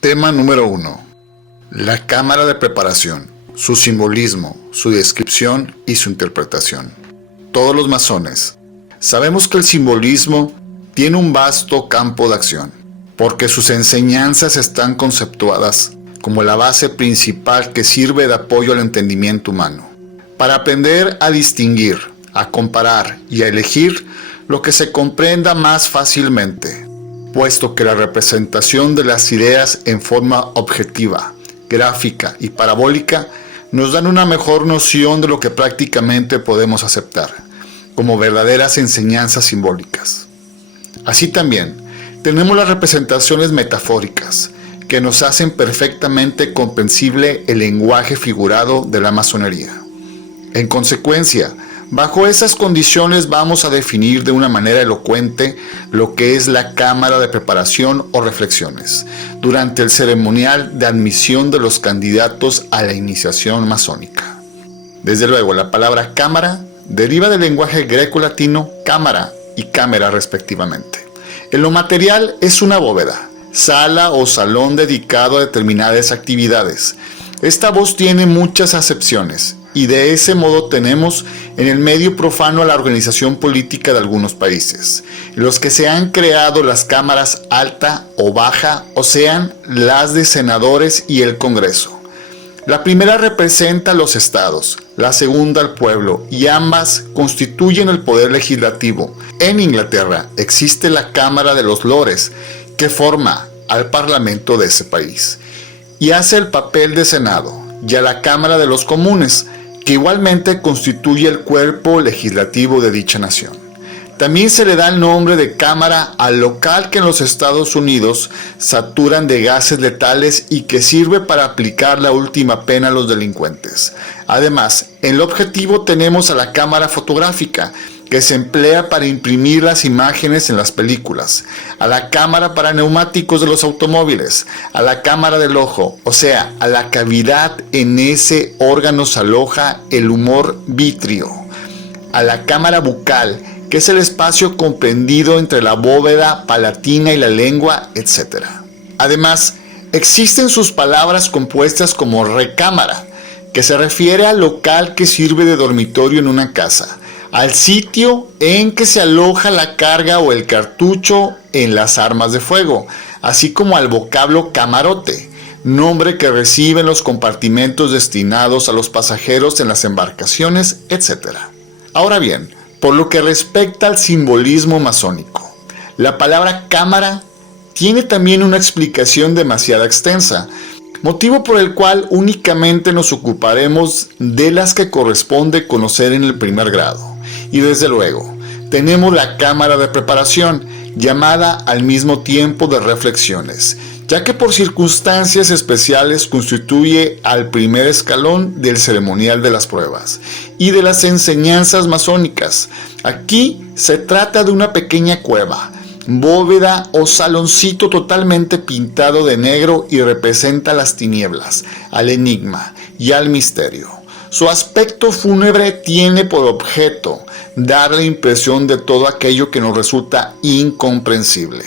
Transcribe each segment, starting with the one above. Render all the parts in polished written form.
Tema número 1. La cámara de preparación, su simbolismo, su descripción y su interpretación. Todos los masones sabemos que el simbolismo tiene un vasto campo de acción, porque sus enseñanzas están conceptuadas como la base principal que sirve de apoyo al entendimiento humano, para aprender a distinguir, a comparar y a elegir lo que se comprenda más fácilmente, puesto que la representación de las ideas en forma objetiva, gráfica y parabólica nos dan una mejor noción de lo que prácticamente podemos aceptar, como verdaderas enseñanzas simbólicas. Así también, tenemos las representaciones metafóricas, que nos hacen perfectamente comprensible el lenguaje figurado de la masonería. En consecuencia, bajo esas condiciones vamos a definir de una manera elocuente lo que es la cámara de preparación o reflexiones, durante el ceremonial de admisión de los candidatos a la iniciación masónica. Desde luego, la palabra cámara deriva del lenguaje greco-latino cámara y cámara respectivamente. En lo material es una bóveda, sala o salón dedicado a determinadas actividades. Esta voz tiene muchas acepciones y de ese modo tenemos en el medio profano a la organización política de algunos países, en los que se han creado las cámaras alta o baja, o sean las de senadores y el Congreso. La primera representa a los estados, la segunda al pueblo, y ambas constituyen el poder legislativo. En Inglaterra existe la Cámara de los Lores, que forma al parlamento de ese país, y hace el papel de Senado, y a la Cámara de los Comunes, que igualmente constituye el cuerpo legislativo de dicha nación. También se le da el nombre de cámara al local que en los Estados Unidos saturan de gases letales y que sirve para aplicar la última pena a los delincuentes. Además, en el objetivo tenemos a la cámara fotográfica, que se emplea para imprimir las imágenes en las películas, a la cámara para neumáticos de los automóviles, a la cámara del ojo, o sea, a la cavidad en ese órgano se aloja el humor vitrio, a la cámara bucal, que es el espacio comprendido entre la bóveda palatina y la lengua, etc. Además, existen sus palabras compuestas como recámara, que se refiere al local que sirve de dormitorio en una casa, al sitio en que se aloja la carga o el cartucho en las armas de fuego, así como al vocablo camarote, nombre que reciben los compartimentos destinados a los pasajeros en las embarcaciones, etc. Ahora bien, por lo que respecta al simbolismo masónico, la palabra cámara tiene también una explicación demasiado extensa, motivo por el cual únicamente nos ocuparemos de las que corresponde conocer en el primer grado. Y desde luego, tenemos la cámara de preparación, llamada al mismo tiempo de reflexiones, ya que por circunstancias especiales constituye al primer escalón del ceremonial de las pruebas y de las enseñanzas masónicas. Aquí se trata de una pequeña cueva, bóveda o saloncito totalmente pintado de negro y representa las tinieblas, al enigma y al misterio. Su aspecto fúnebre tiene por objeto dar la impresión de todo aquello que nos resulta incomprensible,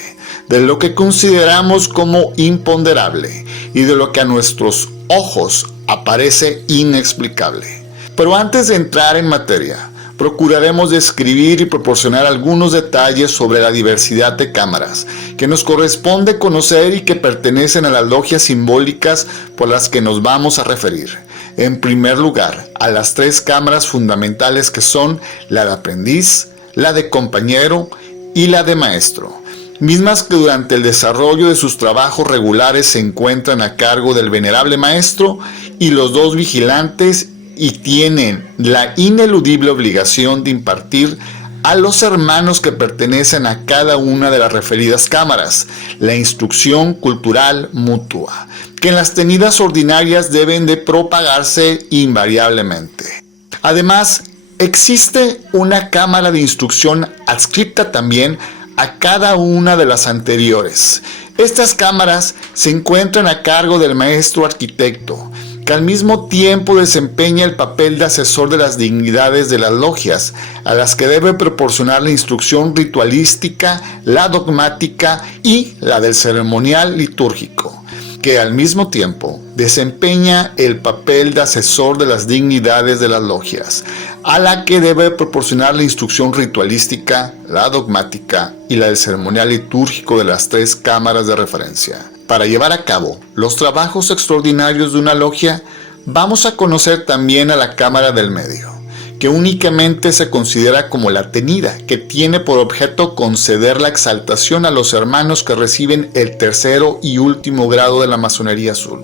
de lo que consideramos como imponderable y de lo que a nuestros ojos aparece inexplicable. Pero antes de entrar en materia, procuraremos describir y proporcionar algunos detalles sobre la diversidad de cámaras que nos corresponde conocer y que pertenecen a las logias simbólicas por las que nos vamos a referir. En primer lugar, a las tres cámaras fundamentales que son la de aprendiz, la de compañero y la de maestro, mismas que durante el desarrollo de sus trabajos regulares se encuentran a cargo del venerable maestro y los dos vigilantes, y tienen la ineludible obligación de impartir a los hermanos que pertenecen a cada una de las referidas cámaras la instrucción cultural mutua, que en las tenidas ordinarias deben de propagarse invariablemente. Además, existe una cámara de instrucción adscripta también a cada una de las anteriores. Estas cámaras se encuentran a cargo del maestro arquitecto, que al mismo tiempo desempeña el papel de asesor de las dignidades de las logias, a las que debe proporcionar la instrucción ritualística, la dogmática y la del ceremonial litúrgico. que al mismo tiempo desempeña el papel de asesor de las dignidades de las logias, a la que debe proporcionar la instrucción ritualística, la dogmática y la del ceremonial litúrgico de las 3 cámaras de referencia. Para llevar a cabo los trabajos extraordinarios de una logia, vamos a conocer también a la cámara del medio, que únicamente se considera como la tenida, que tiene por objeto conceder la exaltación a los hermanos que reciben el 3º y último grado de la masonería azul.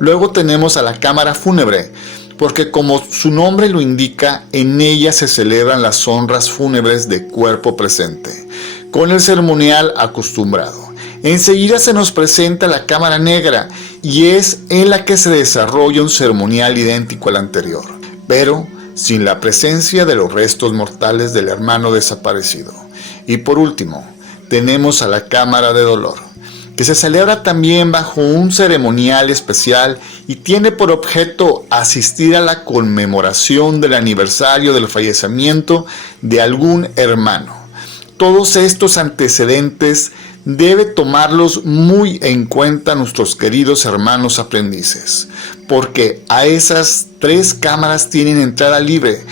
Luego tenemos a la cámara fúnebre, porque como su nombre lo indica, en ella se celebran las honras fúnebres de cuerpo presente, con el ceremonial acostumbrado. Enseguida se nos presenta la cámara negra, y es en la que se desarrolla un ceremonial idéntico al anterior, pero sin la presencia de los restos mortales del hermano desaparecido. Y por último, tenemos a la cámara de dolor, que se celebra también bajo un ceremonial especial y tiene por objeto asistir a la conmemoración del aniversario del fallecimiento de algún hermano. Todos estos antecedentes debe tomarlos muy en cuenta nuestros queridos hermanos aprendices, porque a esas 3 cámaras tienen entrada libre,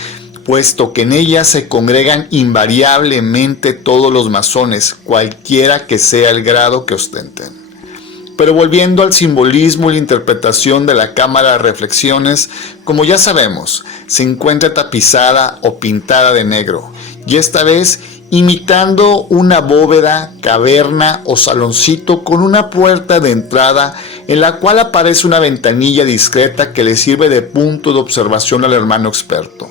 puesto que en ellas se congregan invariablemente todos los masones, cualquiera que sea el grado que ostenten. Pero volviendo al simbolismo y la interpretación de la cámara de reflexiones, como ya sabemos, se encuentra tapizada o pintada de negro, y esta vez imitando una bóveda, caverna o saloncito con una puerta de entrada en la cual aparece una ventanilla discreta que le sirve de punto de observación al hermano experto.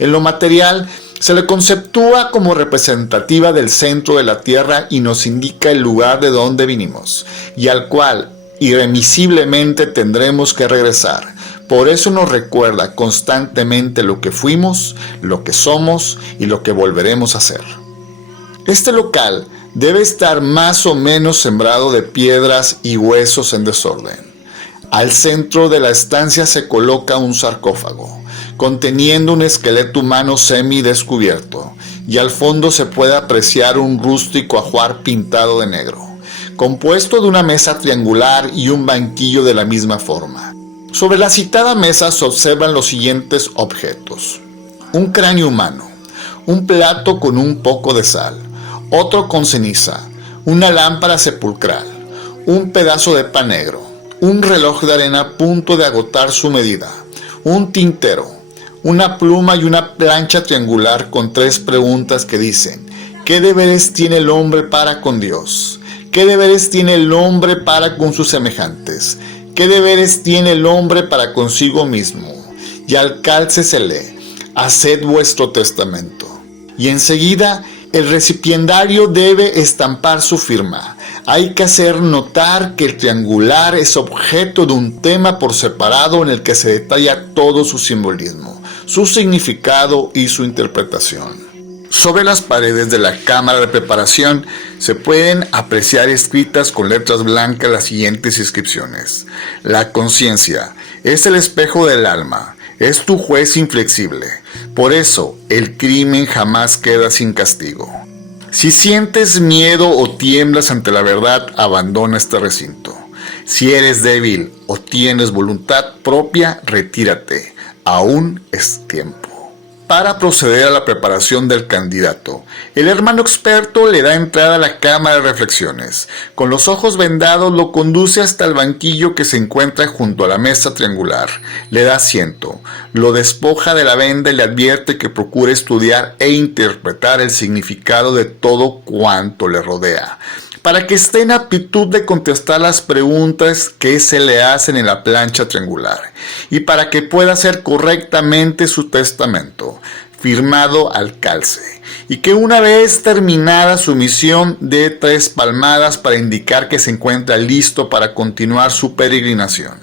En lo material, se le conceptúa como representativa del centro de la Tierra y nos indica el lugar de donde vinimos, y al cual irremisiblemente tendremos que regresar. Por eso nos recuerda constantemente lo que fuimos, lo que somos y lo que volveremos a ser. Este local debe estar más o menos sembrado de piedras y huesos en desorden. Al centro de la estancia se coloca un sarcófago, conteniendo un esqueleto humano semidescubierto, y al fondo se puede apreciar un rústico ajuar pintado de negro, compuesto de una mesa triangular y un banquillo de la misma forma. Sobre la citada mesa se observan los siguientes objetos: un cráneo humano, un plato con un poco de sal, otro con ceniza, una lámpara sepulcral, un pedazo de pan negro, un reloj de arena a punto de agotar su medida, un tintero, una pluma y una plancha triangular con 3 preguntas que dicen: ¿qué deberes tiene el hombre para con Dios? ¿Qué deberes tiene el hombre para con sus semejantes? ¿Qué deberes tiene el hombre para consigo mismo? Y al calce se lee: haced vuestro testamento. Y enseguida el recipiendario debe estampar su firma. Hay que hacer notar que el triangular es objeto de un tema por separado en el que se detalla todo su simbolismo, su significado y su interpretación. Sobre las paredes de la cámara de preparación se pueden apreciar escritas con letras blancas las siguientes inscripciones: la conciencia es el espejo del alma, es tu juez inflexible, por eso el crimen jamás queda sin castigo. Si sientes miedo o tiemblas ante la verdad, abandona este recinto. Si eres débil o tienes voluntad propia, retírate, aún es tiempo. Para proceder a la preparación del candidato, el hermano experto le da entrada a la cámara de reflexiones. Con los ojos vendados lo conduce hasta el banquillo que se encuentra junto a la mesa triangular. Le da asiento, lo despoja de la venda y le advierte que procure estudiar e interpretar el significado de todo cuanto le rodea, para que esté en aptitud de contestar las preguntas que se le hacen en la plancha triangular, y para que pueda hacer correctamente su testamento, firmado al calce, y que una vez terminada su misión dé 3 palmadas para indicar que se encuentra listo para continuar su peregrinación.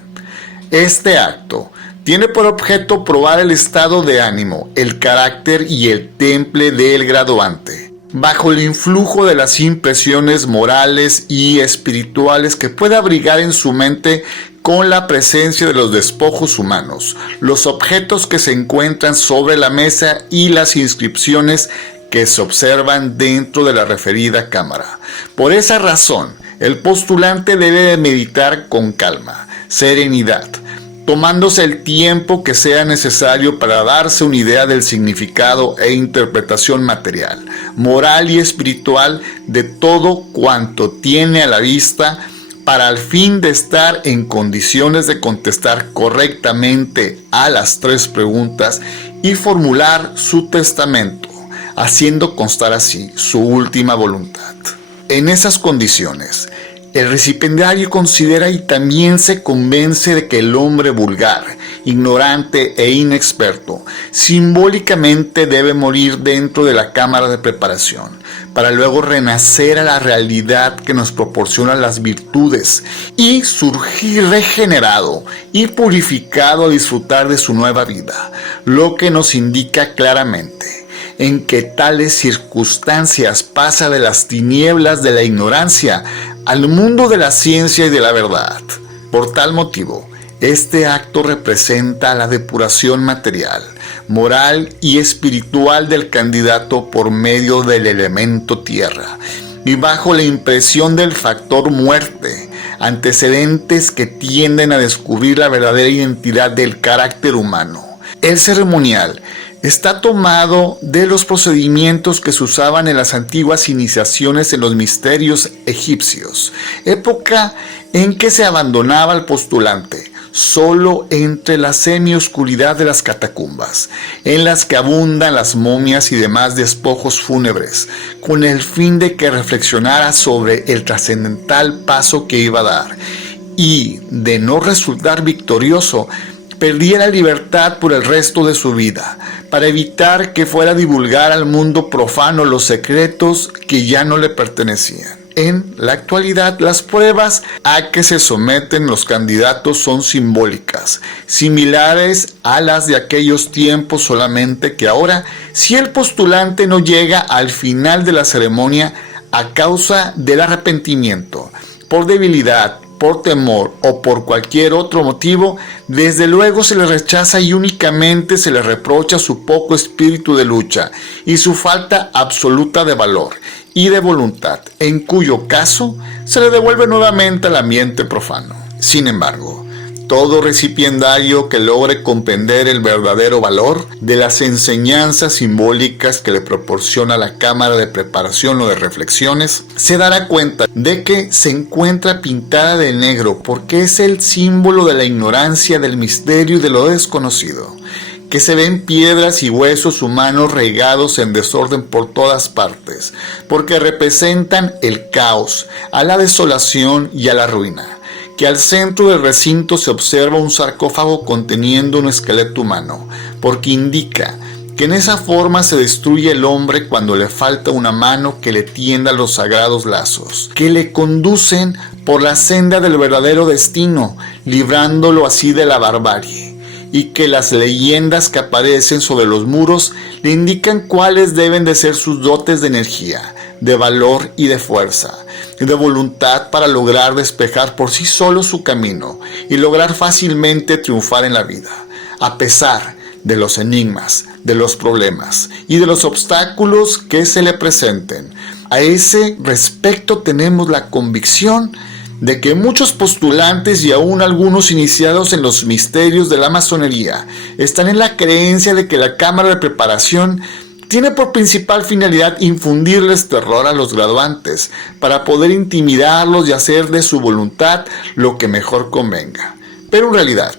Este acto tiene por objeto probar el estado de ánimo, el carácter y el temple del graduante, bajo el influjo de las impresiones morales y espirituales que puede abrigar en su mente con la presencia de los despojos humanos, los objetos que se encuentran sobre la mesa y las inscripciones que se observan dentro de la referida cámara. Por esa razón, El postulante debe de meditar con calma, serenidad, tomándose el tiempo que sea necesario para darse una idea del significado e interpretación material, moral y espiritual de todo cuanto tiene a la vista, para al fin de estar en condiciones de contestar correctamente a las 3 preguntas y formular su testamento, haciendo constar así su última voluntad. En esas condiciones, el recipiendario considera y también se convence de que el hombre vulgar, ignorante e inexperto simbólicamente debe morir dentro de la cámara de preparación, para luego renacer a la realidad que nos proporciona las virtudes y surgir regenerado y purificado a disfrutar de su nueva vida, lo que nos indica claramente en que tales circunstancias pasa de las tinieblas de la ignorancia al mundo de la ciencia y de la verdad. Por tal motivo, este acto representa la depuración material, moral y espiritual del candidato por medio del elemento tierra y bajo la impresión del factor muerte, antecedentes que tienden a descubrir la verdadera identidad del carácter humano. El ceremonial está tomado de los procedimientos que se usaban en las antiguas iniciaciones en los misterios egipcios, época en que se abandonaba al postulante solo entre la semioscuridad de las catacumbas, en las que abundan las momias y demás despojos fúnebres, con el fin de que reflexionara sobre el trascendental paso que iba a dar, y, de no resultar victorioso, perdiera libertad por el resto de su vida, para evitar que fuera a divulgar al mundo profano los secretos que ya no le pertenecían. En la actualidad, las pruebas a que se someten los candidatos son simbólicas, similares a las de aquellos tiempos, solamente que ahora, si el postulante no llega al final de la ceremonia a causa del arrepentimiento, por debilidad, por temor o por cualquier otro motivo, desde luego se le rechaza y únicamente se le reprocha su poco espíritu de lucha y su falta absoluta de valor y de voluntad, en cuyo caso se le devuelve nuevamente al ambiente profano. Sin embargo, todo recipiendario que logre comprender el verdadero valor de las enseñanzas simbólicas que le proporciona la cámara de preparación o de reflexiones, se dará cuenta de que se encuentra pintada de negro porque es el símbolo de la ignorancia, del misterio y de lo desconocido, que se ven piedras y huesos humanos regados en desorden por todas partes, porque representan el caos, a la desolación y a la ruina. Que al centro del recinto se observa un sarcófago conteniendo un esqueleto humano, porque indica que en esa forma se destruye el hombre cuando le falta una mano que le tienda los sagrados lazos, que le conducen por la senda del verdadero destino, librándolo así de la barbarie, y que las leyendas que aparecen sobre los muros le indican cuáles deben de ser sus dotes de energía, de valor y de fuerza, de voluntad para lograr despejar por sí solo su camino y lograr fácilmente triunfar en la vida, a pesar de los enigmas, de los problemas y de los obstáculos que se le presenten. A ese respecto tenemos la convicción de que muchos postulantes y aún algunos iniciados en los misterios de la masonería están en la creencia de que la cámara de preparación tiene por principal finalidad infundirles terror a los graduantes para poder intimidarlos y hacer de su voluntad lo que mejor convenga. Pero en realidad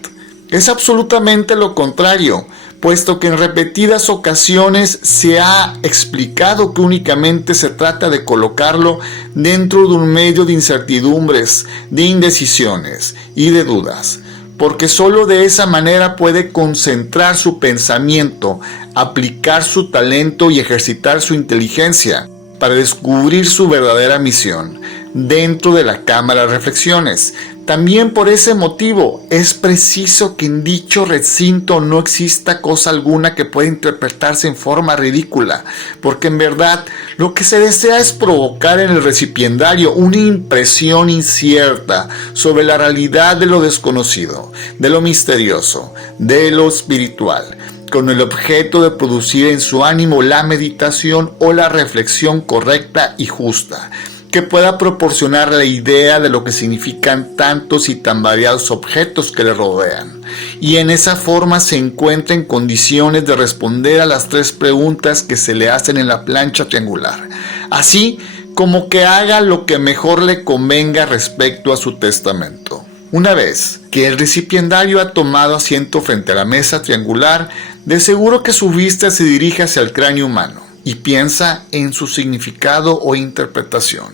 es absolutamente lo contrario, puesto que en repetidas ocasiones se ha explicado que únicamente se trata de colocarlo dentro de un medio de incertidumbres, de indecisiones y de dudas, porque solo de esa manera puede concentrar su pensamiento, aplicar su talento y ejercitar su inteligencia para descubrir su verdadera misión dentro de la cámara de reflexiones. También por ese motivo es preciso que en dicho recinto no exista cosa alguna que pueda interpretarse en forma ridícula, porque en verdad lo que se desea es provocar en el recipiendario una impresión incierta sobre la realidad de lo desconocido, de lo misterioso, de lo espiritual, con el objeto de producir en su ánimo la meditación o la reflexión correcta y justa, que pueda proporcionar la idea de lo que significan tantos y tan variados objetos que le rodean, y en esa forma se encuentra en condiciones de responder a las 3 preguntas que se le hacen en la plancha triangular, así como que haga lo que mejor le convenga respecto a su testamento. Una vez que el recipiendario ha tomado asiento frente a la mesa triangular, de seguro que su vista se dirige hacia el cráneo humano y piensa en su significado o interpretación,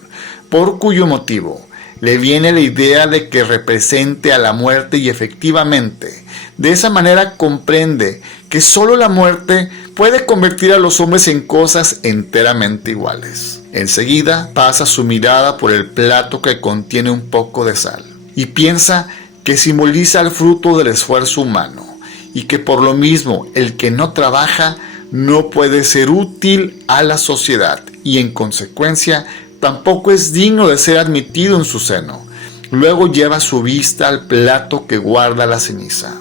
por cuyo motivo le viene la idea de que represente a la muerte, y efectivamente, de esa manera comprende que solo la muerte puede convertir a los hombres en cosas enteramente iguales. Enseguida pasa su mirada por el plato que contiene un poco de sal y piensa que simboliza el fruto del esfuerzo humano, y que por lo mismo el que no trabaja no puede ser útil a la sociedad y en consecuencia tampoco es digno de ser admitido en su seno. Luego lleva su vista al plato que guarda la ceniza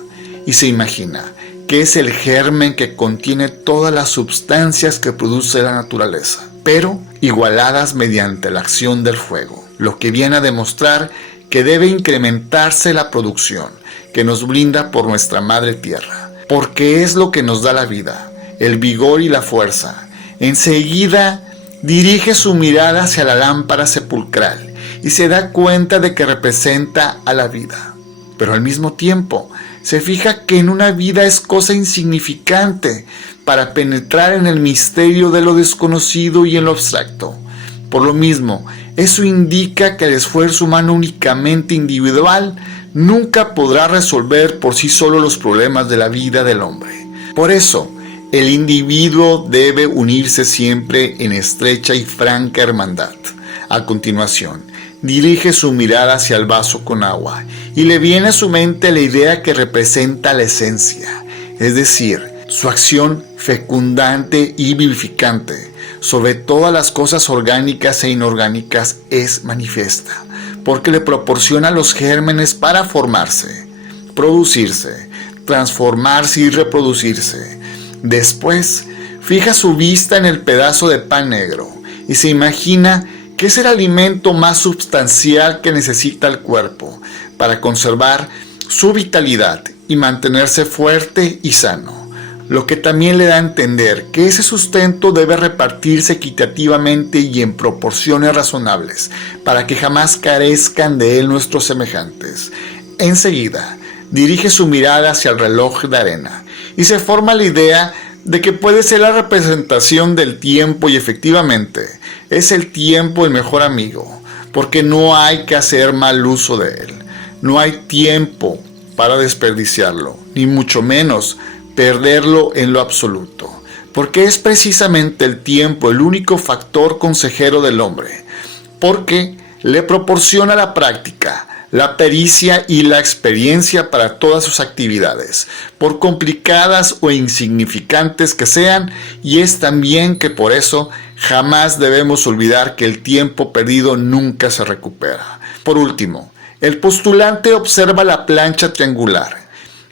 y se imagina que es el germen que contiene todas las sustancias que produce la naturaleza, pero igualadas mediante la acción del fuego, lo que viene a demostrar que debe incrementarse la producción que nos brinda por nuestra madre tierra, porque es lo que nos da la vida, el vigor y la fuerza. Enseguida dirige su mirada hacia la lámpara sepulcral y se da cuenta de que representa a la vida, pero al mismo tiempo se fija que en una vida es cosa insignificante para penetrar en el misterio de lo desconocido y en lo abstracto. Por lo mismo, eso indica que el esfuerzo humano únicamente individual nunca podrá resolver por sí solo los problemas de la vida del hombre. Por eso, el individuo debe unirse siempre en estrecha y franca hermandad. A continuación, dirige su mirada hacia el vaso con agua y le viene a su mente la idea que representa la esencia, es decir, su acción fecundante y vivificante sobre todas las cosas orgánicas e inorgánicas es manifiesta, porque le proporciona los gérmenes para formarse, producirse, transformarse y reproducirse. Después, fija su vista en el pedazo de pan negro y se imagina que es el alimento más sustancial que necesita el cuerpo para conservar su vitalidad y mantenerse fuerte y sano, lo que también le da a entender que ese sustento debe repartirse equitativamente y en proporciones razonables para que jamás carezcan de él nuestros semejantes. Enseguida, dirige su mirada hacia el reloj de arena y se forma la idea de que puede ser la representación del tiempo, y efectivamente es el tiempo el mejor amigo, porque no hay que hacer mal uso de él. No hay tiempo para desperdiciarlo, ni mucho menos perderlo en lo absoluto, porque es precisamente el tiempo el único factor consejero del hombre, porque le proporciona la práctica, la pericia y la experiencia para todas sus actividades, por complicadas o insignificantes que sean, y es también que por eso jamás debemos olvidar que el tiempo perdido nunca se recupera. Por último, el postulante observa la plancha triangular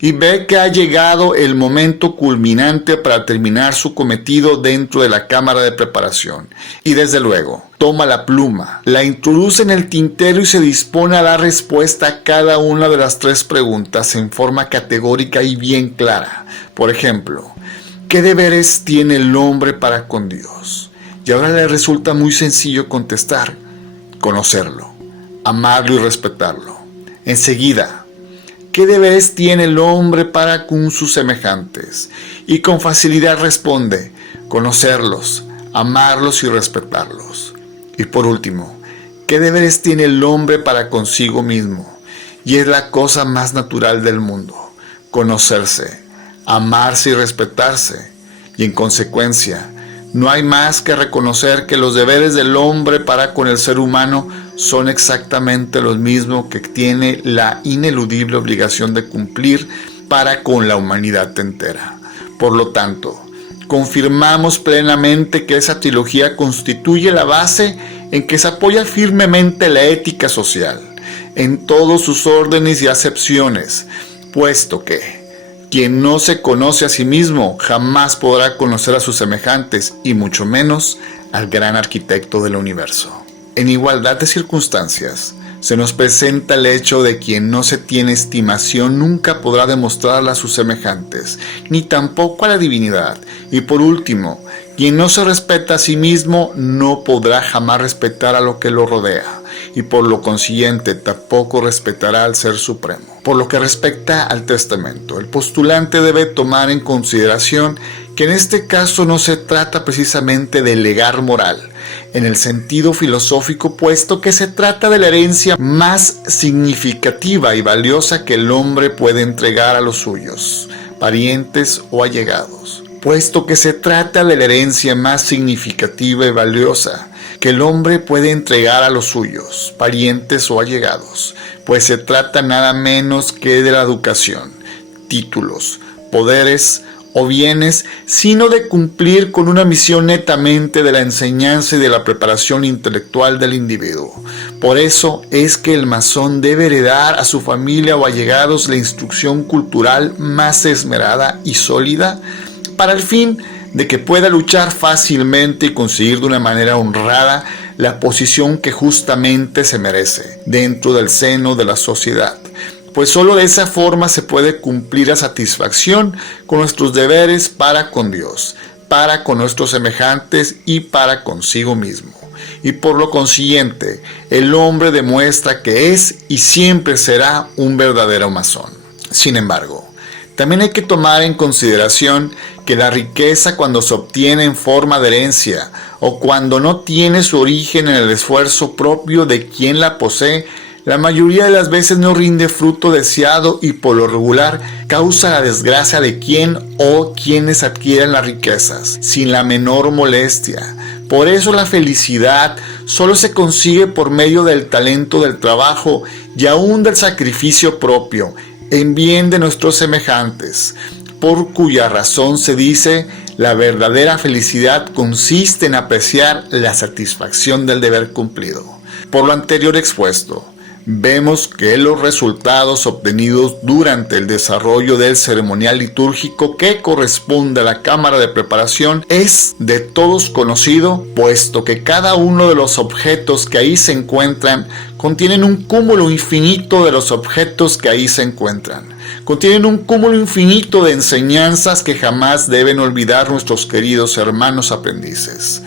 y ve que ha llegado el momento culminante para terminar su cometido dentro de la cámara de preparación. Y desde luego, toma la pluma, la introduce en el tintero y se dispone a dar respuesta a cada una de las 3 preguntas en forma categórica y bien clara. Por ejemplo, ¿qué deberes tiene el hombre para con Dios? Y ahora le resulta muy sencillo contestar: conocerlo, amarlo y respetarlo. Enseguida, ¿qué deberes tiene el hombre para con sus semejantes? Y con facilidad responde: conocerlos, amarlos y respetarlos. Y por último, ¿qué deberes tiene el hombre para consigo mismo? Y es la cosa más natural del mundo: conocerse, amarse y respetarse. Y en consecuencia, no hay más que reconocer que los deberes del hombre para con el ser humano son exactamente los mismos que tiene la ineludible obligación de cumplir para con la humanidad entera. Por lo tanto, confirmamos plenamente que esa trilogía constituye la base en que se apoya firmemente la ética social, en todos sus órdenes y acepciones, puesto que quien no se conoce a sí mismo jamás podrá conocer a sus semejantes, y mucho menos al gran arquitecto del universo. En igualdad de circunstancias, se nos presenta el hecho de quien no se tiene estimación nunca podrá demostrarla a sus semejantes, ni tampoco a la divinidad. Y por último, quien no se respeta a sí mismo no podrá jamás respetar a lo que lo rodea, y por lo consiguiente tampoco respetará al Ser Supremo. Por lo que respecta al testamento, el postulante debe tomar en consideración que en este caso no se trata precisamente de legar moral, en el sentido filosófico, puesto que se trata de la herencia más significativa y valiosa que el hombre puede entregar a los suyos, parientes o allegados. Puesto que se trata de la herencia más significativa y valiosa que el hombre puede entregar a los suyos, parientes o allegados, pues se trata nada menos que de la educación, títulos, poderes o bienes, sino de cumplir con una misión netamente de la enseñanza y de la preparación intelectual del individuo. Por eso es que el masón debe heredar a su familia o allegados la instrucción cultural más esmerada y sólida, para el fin de que pueda luchar fácilmente y conseguir de una manera honrada la posición que justamente se merece dentro del seno de la sociedad. Pues solo de esa forma se puede cumplir a satisfacción con nuestros deberes para con Dios, para con nuestros semejantes y para consigo mismo. Y por lo consiguiente, el hombre demuestra que es y siempre será un verdadero masón. Sin embargo, también hay que tomar en consideración que la riqueza, cuando se obtiene en forma de herencia o cuando no tiene su origen en el esfuerzo propio de quien la posee, la mayoría de las veces no rinde fruto deseado y por lo regular causa la desgracia de quien o quienes adquieren las riquezas sin la menor molestia. Por eso la felicidad solo se consigue por medio del talento del trabajo y aún del sacrificio propio, en bien de nuestros semejantes, por cuya razón se dice: la verdadera felicidad consiste en apreciar la satisfacción del deber cumplido. Por lo anterior expuesto, vemos que los resultados obtenidos durante el desarrollo del ceremonial litúrgico que corresponde a la cámara de preparación es de todos conocido, puesto que cada uno de los objetos que ahí se encuentran contienen un cúmulo infinito de los objetos que ahí se encuentran. Contienen un cúmulo infinito de enseñanzas que jamás deben olvidar nuestros queridos hermanos aprendices.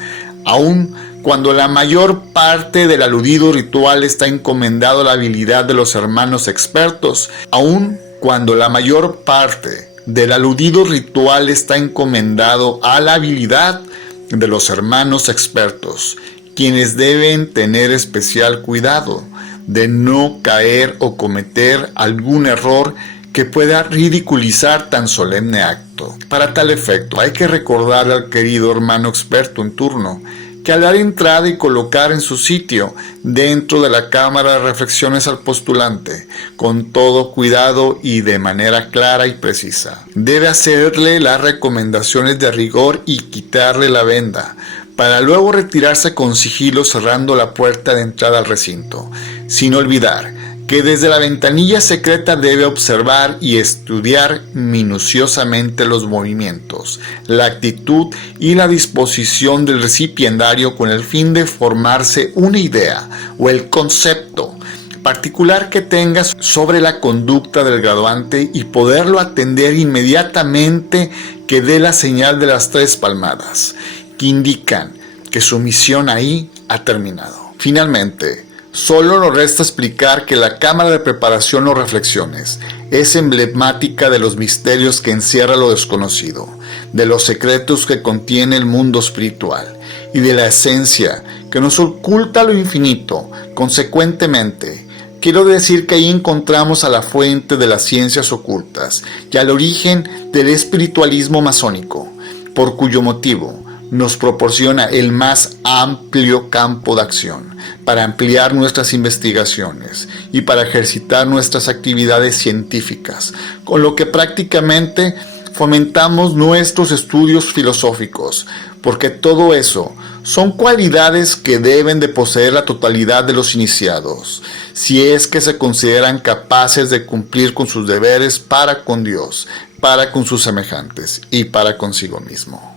Aún cuando la mayor parte del aludido ritual está encomendado a la habilidad de los hermanos expertos, aún cuando la mayor parte del aludido ritual está encomendado a la habilidad de los hermanos expertos, quienes deben tener especial cuidado de no caer o cometer algún error que pueda ridiculizar tan solemne acto. Para tal efecto, hay que recordar al querido hermano experto en turno que al dar entrada y colocar en su sitio dentro de la cámara de reflexiones al postulante, con todo cuidado y de manera clara y precisa, debe hacerle las recomendaciones de rigor y quitarle la venda, para luego retirarse con sigilo cerrando la puerta de entrada al recinto, sin olvidar que desde la ventanilla secreta debe observar y estudiar minuciosamente los movimientos, la actitud y la disposición del recipiendario con el fin de formarse una idea o el concepto particular que tengas sobre la conducta del graduante y poderlo atender inmediatamente que dé la señal de las 3 palmadas, que indican que su misión ahí ha terminado. Finalmente, solo nos resta explicar que la cámara de preparación o reflexiones es emblemática de los misterios que encierra lo desconocido, de los secretos que contiene el mundo espiritual y de la esencia que nos oculta lo infinito. Consecuentemente, quiero decir que ahí encontramos a la fuente de las ciencias ocultas y al origen del espiritualismo masónico, por cuyo motivo nos proporciona el más amplio campo de acción para ampliar nuestras investigaciones y para ejercitar nuestras actividades científicas, con lo que prácticamente fomentamos nuestros estudios filosóficos, porque todo eso son cualidades que deben de poseer la totalidad de los iniciados, si es que se consideran capaces de cumplir con sus deberes para con Dios, para con sus semejantes y para consigo mismo.